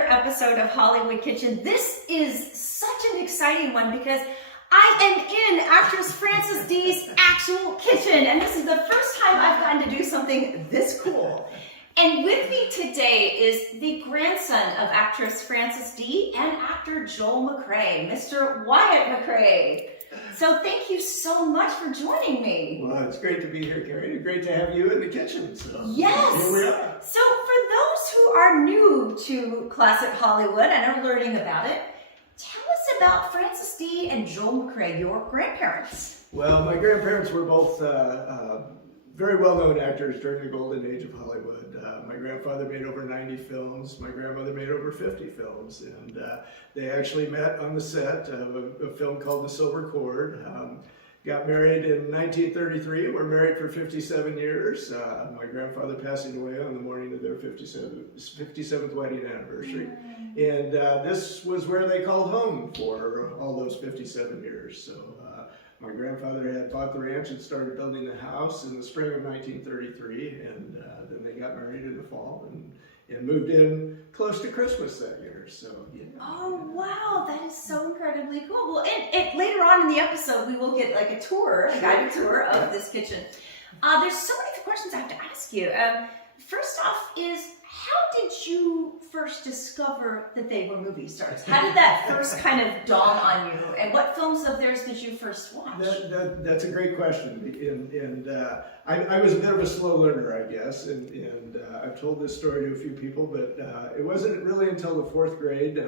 Episode of Hollywood Kitchen. This is such an exciting one because I am in actress Frances D's actual kitchen, and this is the first time I've gotten to do something this cool. And with me today is the grandson of actress Frances D and actor Joel McCrea, Mr. Wyatt McCrea. So thank you so much for joining me. Well, it's great to be here, Carrie. It's great to have you in the kitchen. So yes. Here we are. So for those who are new to classic Hollywood and are learning about it, tell us about Frances D and Joel McCrea, your grandparents. Well, my grandparents were both very well-known actors during the golden age of Hollywood. My grandfather made over 90 films. My grandmother made over 50 films. And they actually met on the set of a film called The Silver Cord. Got married in 1933. We're married for 57 years. My grandfather passing away on the morning of their 57th wedding anniversary. And this was where they called home for all those 57 years. So my grandfather had bought the ranch and started building the house in the spring of 1933, and then they got married in the fall and moved in close to Christmas that year. So yeah. Oh wow, that is so incredibly cool. Well, and later on in the episode, we will get like a tour, a guided tour of this kitchen. There's so many questions I have to ask you. First off is, how did you first discover that they were movie stars? How did that first kind of dawn on you? And what films of theirs did you first watch? That's a great question. And I was a bit of a slow learner, I guess. And I've told this story to a few people, but it wasn't really until the 4th grade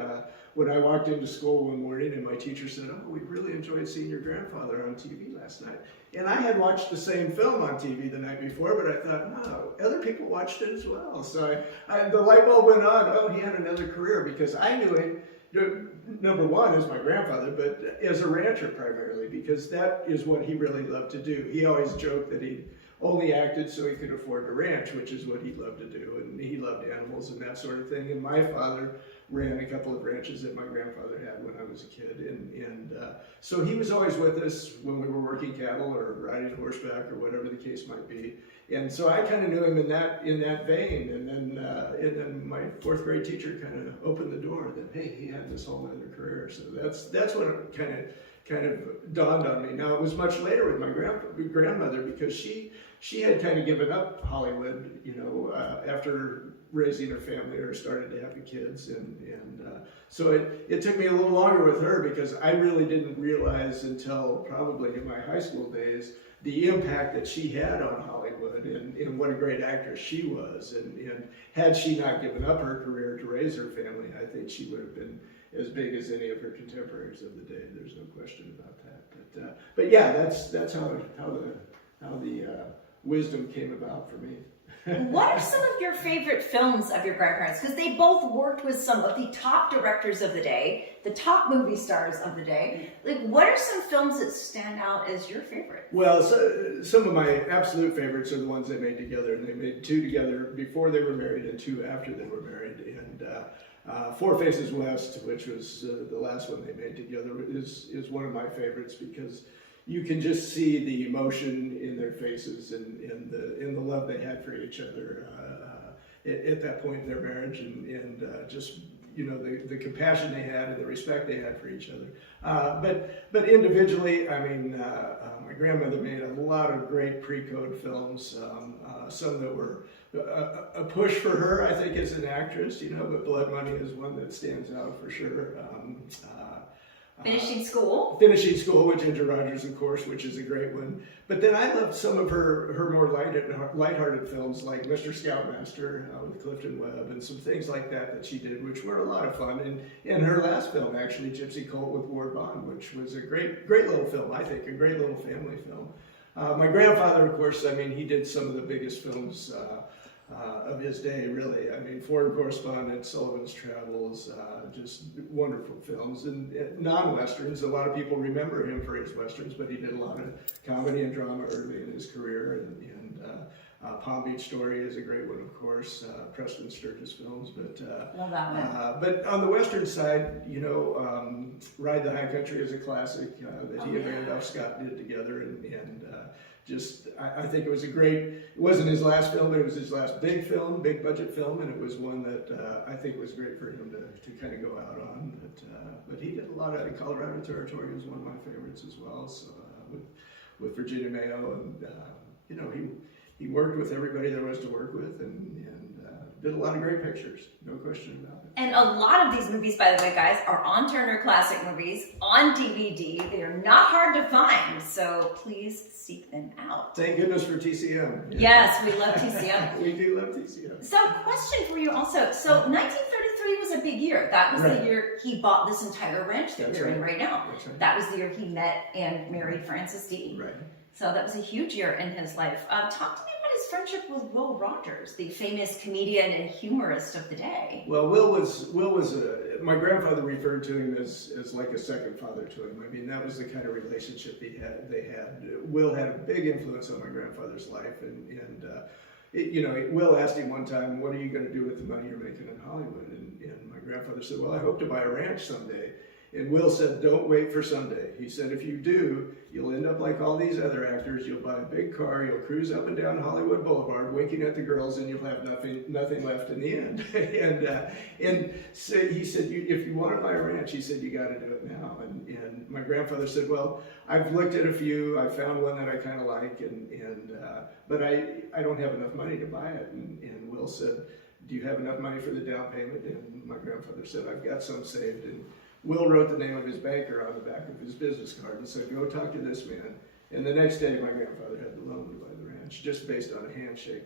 when I walked into school one morning and my teacher said, "Oh, we really enjoyed seeing your grandfather on TV last night." And I had watched the same film on TV the night before, but I thought, wow, other people watched it as well. So the light bulb went on. Oh, he had another career, because I knew him, number one, as my grandfather, but as a rancher primarily, because that is what he really loved to do. He always joked that he only acted so he could afford to ranch, which is what he loved to do. And he loved animals and that sort of thing. And my father ran a couple of ranches that my grandfather had when I was a kid. And so he was always with us when we were working cattle or riding horseback or whatever the case might be. And so I kind of knew him in that vein. And then my 4th grade teacher kind of opened the door that, hey, he had this whole other career. So that's what it kind of dawned on me. Now, it was much later with my grandmother, because she had kind of given up Hollywood, after raising her family or started to have the kids. And so it took me a little longer with her, because I really didn't realize until probably in my high school days the impact that she had on Hollywood and what a great actress she was. And had she not given up her career to raise her family, I think she would have been as big as any of her contemporaries of the day. There's no question about that. But yeah, that's how the wisdom came about for me. What are some of your favorite films of your grandparents? Because they both worked with some of the top directors of the day, the top movie stars of the day. Like, what are some films that stand out as your favorite? Well, so, some of my absolute favorites are the ones they made together, and they made 2 together before they were married and 2 after they were married. And Four Faces West, which was the last one they made together, is one of my favorites, because you can just see the emotion in their faces and in the love they had for each other at that point in their marriage, and just the compassion they had and the respect they had for each other. But individually, I mean, my grandmother made a lot of great pre-code films. Some that were a push for her, I think, as an actress. But Blood Money is one that stands out for sure. Finishing School, with Ginger Rogers, of course, which is a great one. But then I loved some of her more lighthearted films, like Mr. Scoutmaster with Clifton Webb, and some things like that she did, which were a lot of fun. And her last film, actually, Gypsy Colt with Ward Bond, which was a great little film, I think, a great little family film. My grandfather, of course, I mean, he did some of the biggest films of his day, really. I mean, Foreign Correspondent, Sullivan's Travels, just wonderful films. And non-Westerns, a lot of people remember him for his Westerns, but he did a lot of comedy and drama early in his career. And Palm Beach Story is a great one, of course, Preston Sturgis films. Love that one. But on the Western side, Ride the High Country is a classic that he and Randolph Scott did together. And I think it was it wasn't his last film, but it was his last big film, big budget film, and it was one that I think was great for him to kind of go out on. But he did a lot of Colorado Territory was one of my favorites as well. So with Virginia Mayo, and you know, he worked with everybody there was to work with, and did a lot of great pictures, no question about it. And a lot of these movies, by the way, guys, are on Turner Classic Movies, on DVD. They are not hard to find, so please seek them out. Thank goodness for TCM. Yes, we love TCM. We do love TCM. So, question for you also. So, 1933 was a big year. That was the year he bought this entire ranch that we're in right now. That was the year he met and married Frances Dee. Right. So that was a huge year in his life. Talk to me about his friendship with Will Rogers, the famous comedian and humorist of the day. Well, Will was my grandfather referred to him as like a second father to him. I mean, that was the kind of relationship they had. Will had a big influence on my grandfather's life, and you know, Will asked him one time, "What are you going to do with the money you're making in Hollywood?" And my grandfather said, "Well, I hope to buy a ranch someday." And Will said, "Don't wait for someday." He said, "If you do, you'll end up like all these other actors. You'll buy a big car, you'll cruise up and down Hollywood Boulevard, winking at the girls, and you'll have nothing left in the end." and so he said, "If you want to buy a ranch," he said, "you got to do it now." And my grandfather said, "Well, I've looked at a few. I found one that I kind of like, but I don't have enough money to buy it." And Will said, "Do you have enough money for the down payment?" And my grandfather said, "I've got some saved." And Will wrote the name of his banker on the back of his business card and said, "Go talk to this man." And the next day, my grandfather had the loan to buy the ranch, just based on a handshake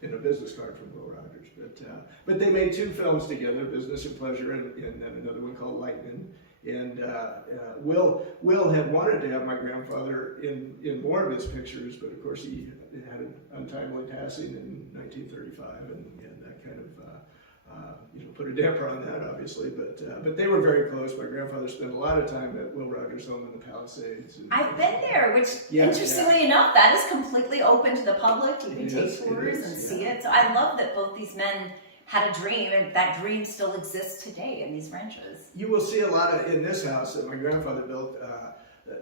in a business card from Will Rogers. But they made two films together, Business and Pleasure, and then another one called Lightning. And Will had wanted to have my grandfather in more of his pictures, but of course he had an untimely passing in 1935, and that kind of put a damper on that, obviously. But they were very close. My grandfather spent a lot of time at Will Rogers' home in the Palisades. I've been there, which interestingly enough, that is completely open to the public. You can take tours and see it. So I love that both these men had a dream, and that dream still exists today in these ranches. You will see a lot of, in this house that my grandfather built,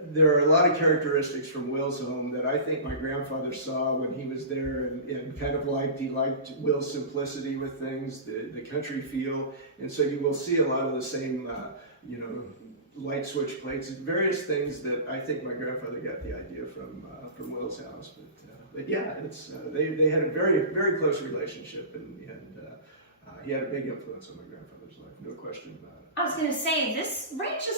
there are a lot of characteristics from Will's home that I think my grandfather saw when he was there, and kind of he liked Will's simplicity with things, the country feel, and so you will see a lot of the same, light switch plates, various things that I think my grandfather got the idea from Will's house. But yeah, it's they had a very, very close relationship, and he had a big influence on my grandfather's life, no question about it. I was going to say, this ranch is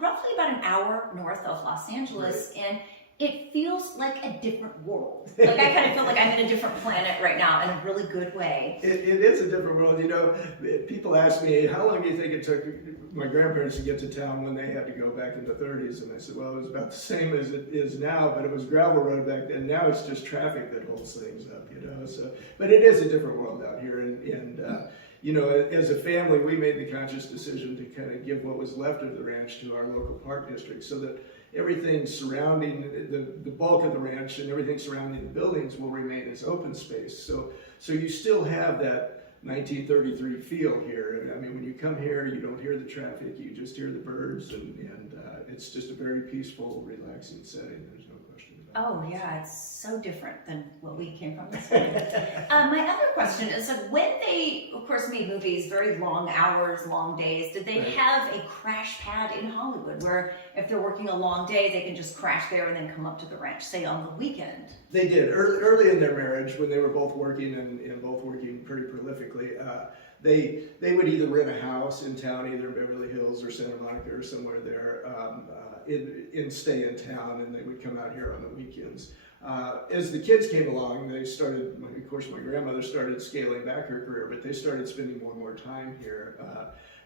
roughly about an hour north of Los Angeles, and it feels like a different world. Like, I kind of feel like I'm in a different planet right now in a really good way. It is a different world. You know, people ask me, how long do you think it took my grandparents to get to town when they had to go back in the 30s? And I said, well, it was about the same as it is now, but it was gravel road back then. Now it's just traffic that holds things up, you know. So, but it is a different world out here, as a family, we made the conscious decision to kind of give what was left of the ranch to our local park district, so that everything surrounding the bulk of the ranch and everything surrounding the buildings will remain as open space. So you still have that 1933 feel here. I mean, when you come here, you don't hear the traffic, you just hear the birds, and it's just a very peaceful, relaxing setting. There's no question about it. Oh yeah, it's so different than what we came from this morning. My other question is, when they, of course, made movies, very long hours, long days, did they have a crash pad in Hollywood where if they're working a long day, they can just crash there and then come up to the ranch, say on the weekend? They did. Early in their marriage, when they were both working and both working pretty prolifically, they would either rent a house in town, either in Beverly Hills or Santa Monica or somewhere there, and stay in town, and they would come out here on the weekends. As the kids came along, they started, of course, my grandmother started scaling back her career, but they started spending more and more time here.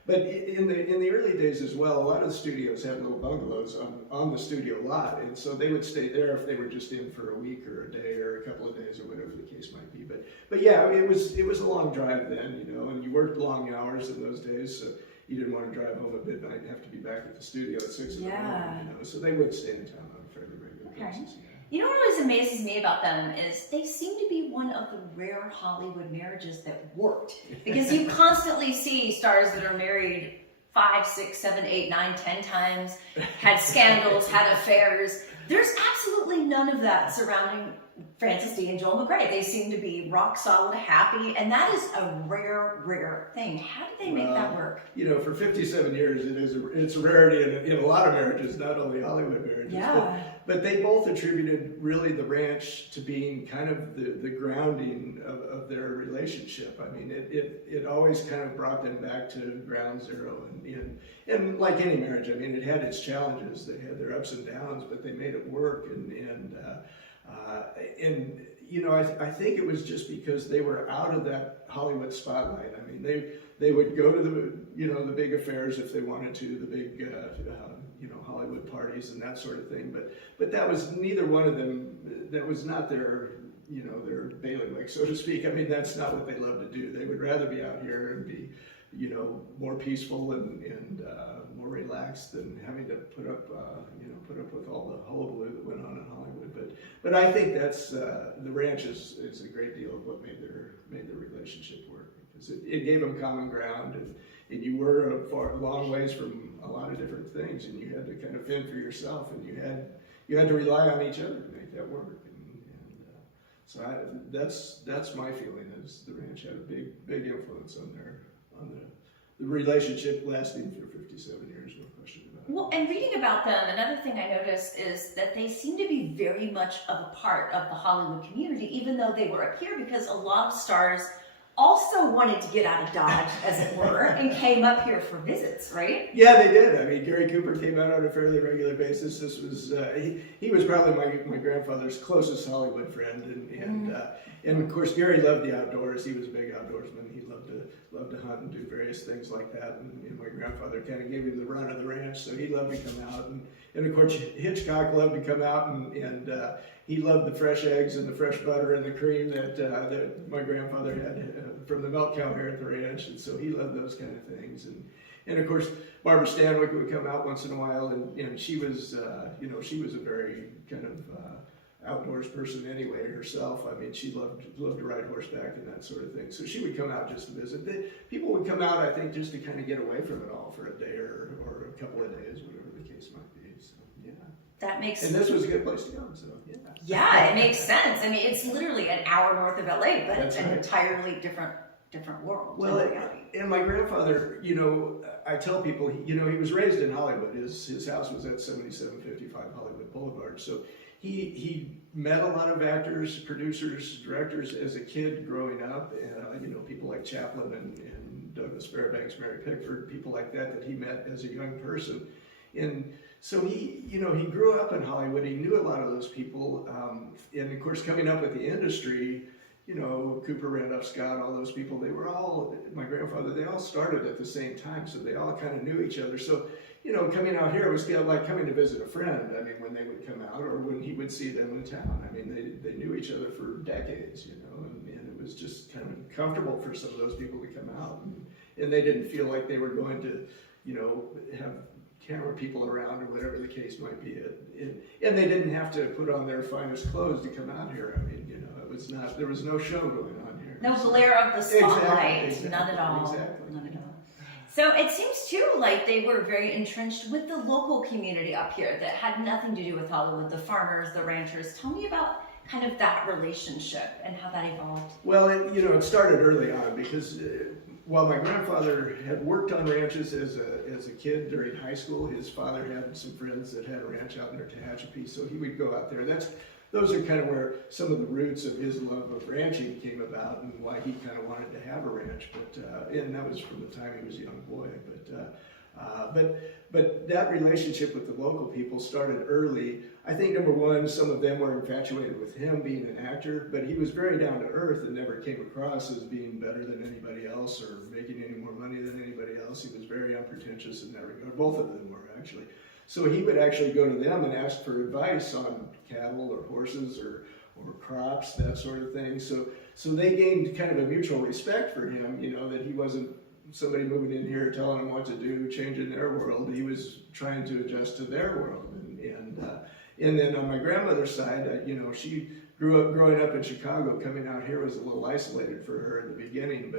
But in the early days as well, a lot of the studios had little bungalows on the studio lot, and so they would stay there if they were just in for a week or a day or a couple of days or whatever the case might be. But yeah, it was a long drive then, and you worked long hours in those days, so you didn't want to drive home at midnight and have to be back at the studio at 6 in the morning, so they would stay in town on a fairly regular basis. Yeah. You know what always amazes me about them is they seem to be one of the rare Hollywood marriages that worked. Because you constantly see stars that are married 5, 6, 7, 8, 9, 10 times, had scandals, had affairs. There's absolutely none of that surrounding Frances D and Joel McCrea. They seem to be rock solid, happy, and that is a rare, rare thing. How did they make that work? You know, for 57 years, it's a rarity in a lot of marriages, not only Hollywood marriages. Yeah. But they both attributed really the ranch to being kind of the grounding of their relationship. I mean, it always kind of brought them back to ground zero. And like any marriage, I mean, it had its challenges. They had their ups and downs, but they made it work. And you know, I think it was just because they were out of that Hollywood spotlight. I mean, they would go to the big affairs if they wanted to, the big Hollywood parties and that sort of thing. But that was neither one of them. That was not their their bailiwick, so to speak. I mean, that's not what they love to do. They would rather be out here and be more peaceful and more relaxed than having to put up with all the hullabaloo that went on in Hollywood. But I think that's the ranch is a great deal of what made their relationship work, because it gave them common ground, and you were a long ways from a lot of different things, and you had to kind of fend for yourself, and you had to rely on each other to make that work. So that's my feeling, is the ranch had a big influence on the relationship lasting for 57 years, no question about it. Well, and reading about them, another thing I noticed is that they seem to be very much of a part of the Hollywood community, even though they were up here, because a lot of stars also wanted to get out of Dodge, as it were, and came up here for visits, right? Yeah, they did. I mean, Gary Cooper came out on a fairly regular basis. This was he was probably my grandfather's closest Hollywood friend, and of course Gary loved the outdoors. He was a big outdoorsman. He loved to hunt and do various things like that. And my grandfather kind of gave him the run of the ranch, so he loved to come out. And of course Hitchcock loved to come out, and he loved the fresh eggs and the fresh butter and the cream that my grandfather had from the milk cow here at the ranch, and so he loved those kind of things. And of course Barbara Stanwyck would come out once in a while, and she was she was a very kind of outdoors person anyway herself. I mean, she loved to ride horseback and that sort of thing. So she would come out just to visit. People would come out, I think, just to kind of get away from it all for a day or a couple of days, whatever the case might be. So yeah. That makes And this was a good place to go. So yeah. Yeah, it makes sense. I mean, it's literally an hour north of LA, but That's an right. entirely different world. Well, and my grandfather, I tell people, he was raised in Hollywood. His house was at 7755 Hollywood Boulevard. So he met a lot of actors, producers, directors as a kid growing up, and people like Chaplin and Douglas Fairbanks, Mary Pickford, people like that he met as a young person. And so he grew up in Hollywood. He knew a lot of those people, and of course, coming up with the industry, Cooper, Randolph Scott, all those people, they were all, my grandfather, they all started at the same time, so they all kind of knew each other. So, coming out here, it was kind of like coming to visit a friend. I mean, when they would come out, or when he would see them in town. I mean, they knew each other for decades, and it was just kind of comfortable for some of those people to come out, and they didn't feel like they were going to, have camera people around or whatever the case might be. And they didn't have to put on their finest clothes to come out here. I mean, there was no show going on here. No glare of the spotlight. Exactly. None at all. Exactly. None at all. So it seems too like they were very entrenched with the local community up here that had nothing to do with Hollywood, the farmers, the ranchers. Tell me about kind of that relationship and how that evolved. Well, it started early on, because while my grandfather had worked on ranches as a kid during high school, his father had some friends that had a ranch out near Tehachapi, so he would go out there. Those are kind of where some of the roots of his love of ranching came about, and why he kind of wanted to have a ranch. And that was from the time he was a young boy. But that relationship with the local people started early. I think number one, some of them were infatuated with him being an actor, but he was very down to earth and never came across as being better than anybody else or making any more money than anybody else. He was very unpretentious in that regard. Both of them were, actually. So he would actually go to them and ask for advice on cattle or horses or crops, that sort of thing. So they gained kind of a mutual respect for him, that he wasn't somebody moving in here telling them what to do, changing their world. He was trying to adjust to their world. And then on my grandmother's side, she growing up in Chicago, coming out here was a little isolated for her in the beginning,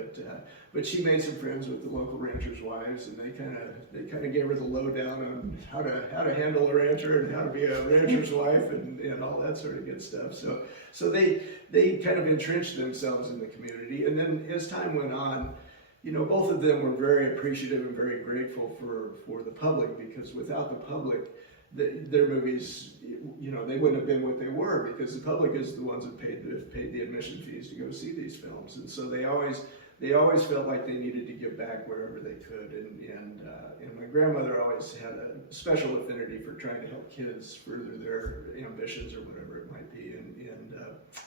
but she made some friends with the local ranchers' wives, and they kind of gave her the lowdown on how to handle a rancher and how to be a rancher's wife and all that sort of good stuff. So they kind of entrenched themselves in the community, and then as time went on, you know, both of them were very appreciative and very grateful for the public, because without the public, their movies, you know, they wouldn't have been what they were, because the public is the ones that paid the admission fees to go see these films, and so they always felt like they needed to give back wherever they could, and my grandmother always had a special affinity for trying to help kids further their ambitions or whatever it might be, and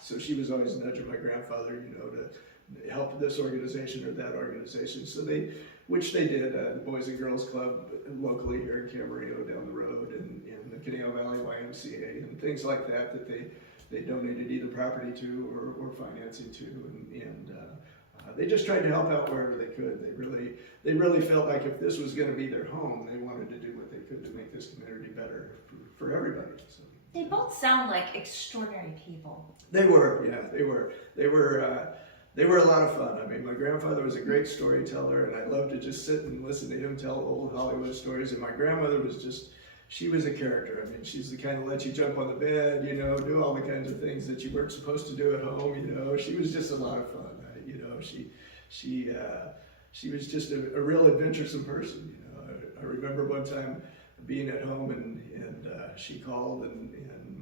so she was always nudging my grandfather, you know, to help this organization or that organization. So which they did, the Boys and Girls Club locally here in Camarillo down the road, and the Canal Valley YMCA and things like that they donated either property to or financing to, and they just tried to help out wherever they could. They really felt like if this was going to be their home, they wanted to do what they could to make this community better for everybody. So, They both sound like extraordinary people. They were, yeah, they were a lot of fun. I mean, my grandfather was a great storyteller, and I loved to just sit and listen to him tell old Hollywood stories. And my grandmother was she was a character. I mean, she's the kind that let you jump on the bed, you know, do all the kinds of things that you weren't supposed to do at home, you know. She was just a lot of fun, you know. She was just a real adventuresome person, you know. I remember one time being at home, and she called, and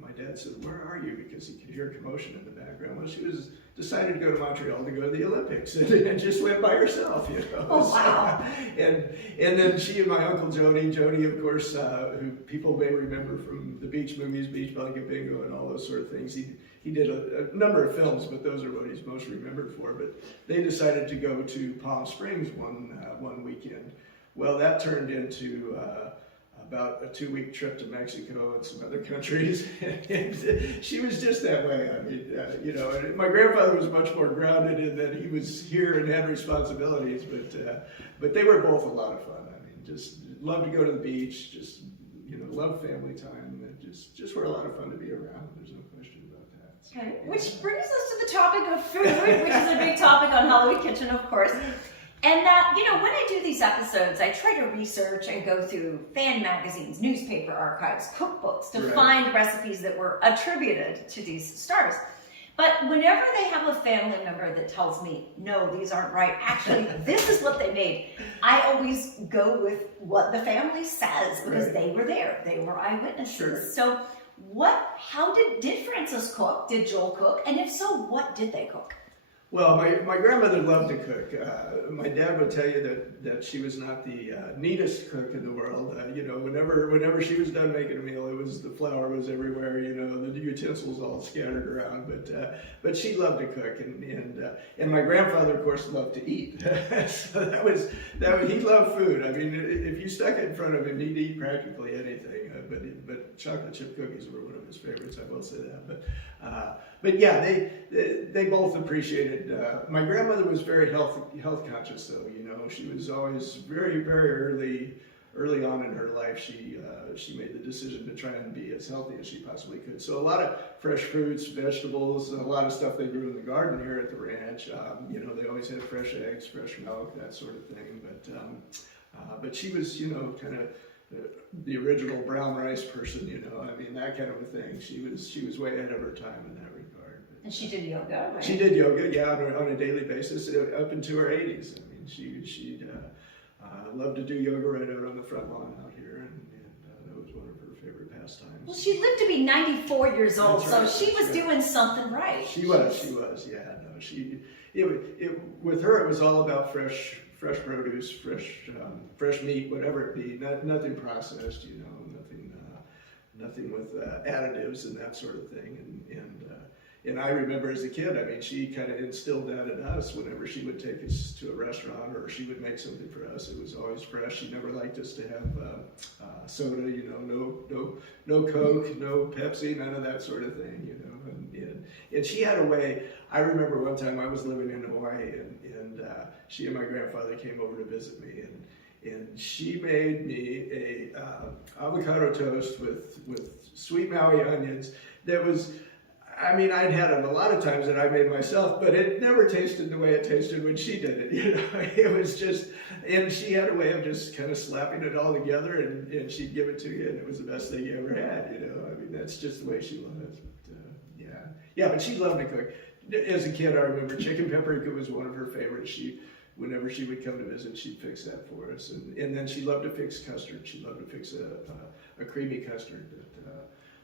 my dad said, "Where are you?" Because he could hear commotion in the background. Well, she was decided to go to Montreal to go to the Olympics, and just went by herself, you know. Oh, wow. And then she and my Uncle Jody, of course, who people may remember from the beach movies, Beach Blanket Bingo, and all those sort of things. He did a number of films, but those are what he's most remembered for. But they decided to go to Palm Springs one weekend. Well, that turned into about a 2-week trip to Mexico and some other countries. And she was just that way. I mean, you know, and my grandfather was much more grounded in that he was here and had responsibilities, but they were both a lot of fun. I mean, just loved to go to the beach, just, you know, loved family time, and just were a lot of fun to be around. There's no question about that. So, Okay, which brings us to the topic of food, which is a big topic on Hollywood Kitchen, of course. And that, you know, when I do these episodes, I try to research and go through fan magazines, newspaper archives, cookbooks to find recipes that were attributed to these stars. But whenever they have a family member that tells me, no, these aren't right, actually, this is what they made, I always go with what the family says, because they were there. They were eyewitnesses. Sure. So how did Frances cook? Did Joel cook? And if so, what did they cook? Well, my grandmother loved to cook. My dad would tell you that she was not the neatest cook in the world. You know, whenever she was done making a meal, the flour was everywhere. You know, the utensils all scattered around. But she loved to cook, and my grandfather, of course, loved to eat. So that was he loved food. I mean, if you stuck it in front of him, he'd eat practically anything. But chocolate chip cookies were one of his favorites. I will say that. But yeah, they both appreciated. My grandmother was very health conscious, though. You know, she was always very, very early on in her life. She made the decision to try and be as healthy as she possibly could. So a lot of fresh fruits, vegetables, and a lot of stuff they grew in the garden here at the ranch. You know, they always had fresh eggs, fresh milk, that sort of thing. But she was, you know, kind of the original brown rice person, you know. I mean, that kind of a thing. She was way ahead of her time in that regard. And she did yoga, right? She did yoga, yeah, on a daily basis up into her 80s. I mean, she'd loved to do yoga right out on the front lawn out here, and that was one of her favorite pastimes. Well, she lived to be 94 years old, That's right, so she was doing something right. She was, yeah. No, with her, it was all about fresh produce, fresh meat, whatever it be. Nothing processed, you know, nothing with additives and that sort of thing. And I remember as a kid, I mean, she kind of instilled that in us whenever she would take us to a restaurant or she would make something for us. It was always fresh. She never liked us to have soda, you know, no Coke, no Pepsi, none of that sort of thing, you know. And she had a way. I remember one time I was living in Hawaii, and she and my grandfather came over to visit me, and she made me a avocado toast with sweet Maui onions that was, I mean, I'd had it a lot of times that I made myself, but it never tasted the way it tasted when she did it. You know, it was just, and she had a way of just kind of slapping it all together, and she'd give it to you, and it was the best thing you ever had. You know, I mean, that's just the way she was. But, yeah, but she loved to cook. As a kid, I remember chicken paprika was one of her favorites. Whenever she would come to visit, she'd fix that for us, and then she loved to fix custard. She loved to fix a creamy custard.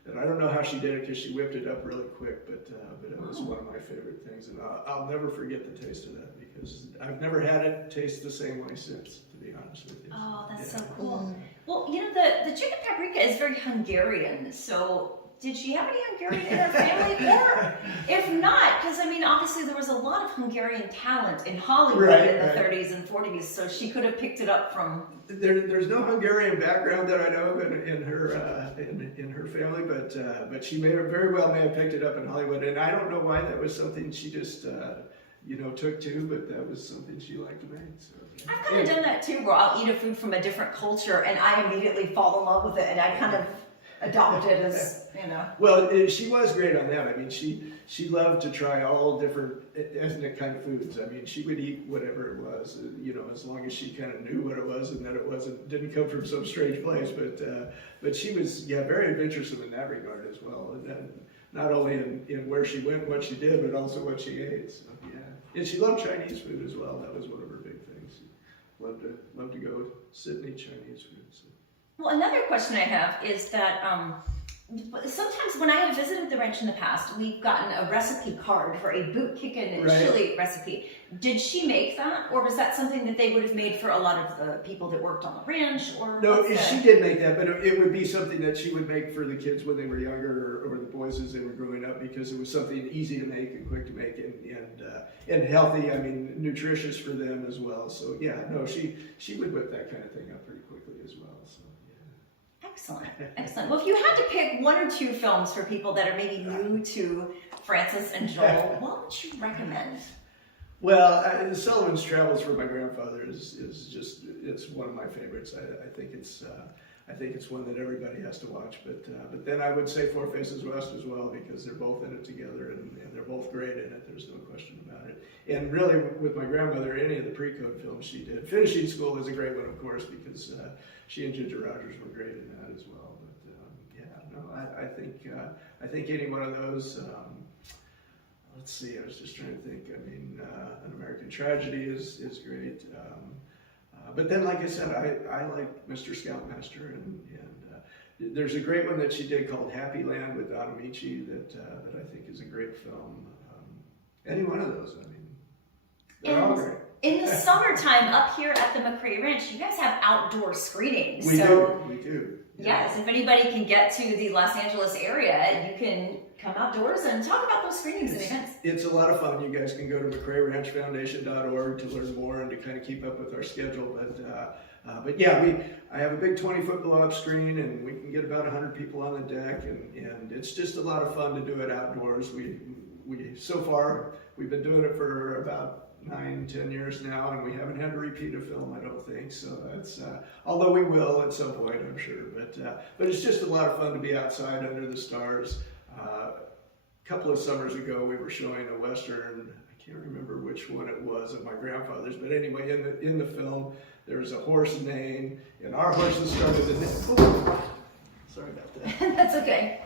And I don't know how she did it because she whipped it up really quick, but it was one of my favorite things, and I'll never forget the taste of that because I've never had it taste the same way since, to be honest with you. Oh, that's so cool. Well, you know, the chicken paprika is very Hungarian, so did she have any Hungarian in her family? Or if not, because I mean, obviously there was a lot of Hungarian talent in Hollywood in the 30s and 40s, so she could have picked it up from. There's no Hungarian background that I know of in her family, but she very well may have picked it up in Hollywood, and I don't know why that was something she just took to, but that was something she liked to make. So yeah. I've kind of done that too, where I'll eat a food from a different culture and I immediately fall in love with it, and I kind of adopt it as, you know. Well, she was great on that. I mean, she loved to try all different ethnic kind of foods. I mean, she would eat whatever it was, as long as she kind of knew what it was and that it didn't come from some strange place. But she was, very adventuresome in that regard as well. And then not only in where she went, what she did, but also what she ate. So yeah, and she loved Chinese food as well. That was one of her big things. She loved to go sit and eat Chinese food. So. Well, another question I have is that sometimes when I have visited the ranch in the past, we've gotten a recipe card for a boot kicking and chili recipe. Did she make that, or was that something that they would have made for a lot of the people that worked on the ranch? Or no, she did make that, but it would be something that she would make for the kids when they were younger, or the boys as they were growing up, because it was something easy to make and quick to make, and healthy. I mean, nutritious for them as well. So yeah, no, she would whip that kind of thing up pretty quickly as well. So. Excellent, excellent. Well, if you had to pick one or two films for people that are maybe new to Frances and Joel, what would you recommend? Well, Sullivan's Travels for my grandfather is just, it's one of my favorites. I think it's one that everybody has to watch. But then I would say Four Faces West as well, because they're both in it together and they're both great in it. There's no question about it. And really, with my grandmother, any of the pre-code films she did. Finishing School is a great one, of course, because she and Ginger Rogers were great in that as well. But I think any one of those. Let's see. I was just trying to think. I mean, An American Tragedy is great. But then, like I said, I like Mr. Scoutmaster, and there's a great one that she did called Happy Land with Don Amici that I think is a great film. Any one of those, I mean, they're all great. In the summertime, up here at the McCrea Ranch, you guys have outdoor screenings. We do. Yes, if anybody can get to the Los Angeles area, you can come outdoors and talk about those screenings and events. It's a lot of fun. You guys can go to McCreaRanchFoundation.org to learn more and to kind of keep up with our schedule. But yeah, I have a big 20-foot blow-up screen, and we can get about 100 people on the deck, and it's just a lot of fun to do it outdoors. So far we've been doing it for about 9-10 years now, and we haven't had to repeat a film, I don't think. So that's although we will at some point, I'm sure. But it's just a lot of fun to be outside under the stars. A couple of summers ago, we were showing a Western. I can't remember which one it was of my grandfather's, but anyway, in the film, there was a horse neighing, and our horses started to neigh. Oh, sorry about that. That's okay.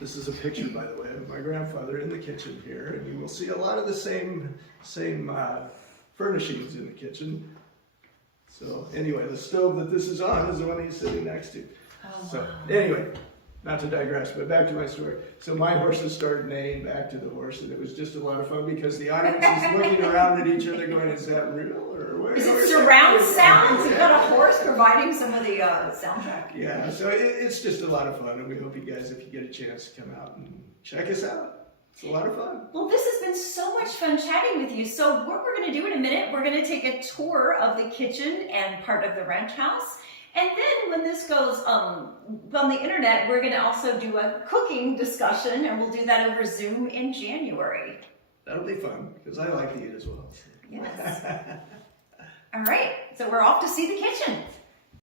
This is a picture, by the way, of my grandfather in the kitchen here, and you will see a lot of the same furnishings in the kitchen. So anyway, the stove that this is on is the one he's sitting next to. Oh, so anyway, not to digress, but back to my story. So my horses started neighing back to the horse, and it was just a lot of fun because the audience is looking around at each other going, is that real? Or where? Is it surround sound? You've got a horse providing some of the soundtrack. Yeah, so it's just a lot of fun, and we hope you guys, if you get a chance, to come out and check us out. It's a lot of fun. Well, this has been so much fun chatting with you. So what we're going to do in a minute, we're going to take a tour of the kitchen and part of the ranch house. And then when this goes on the internet, we're going to also do a cooking discussion, and we'll do that over Zoom in January. That'll be fun, because I like to eat as well. Yes. All right, so we're off to see the kitchen.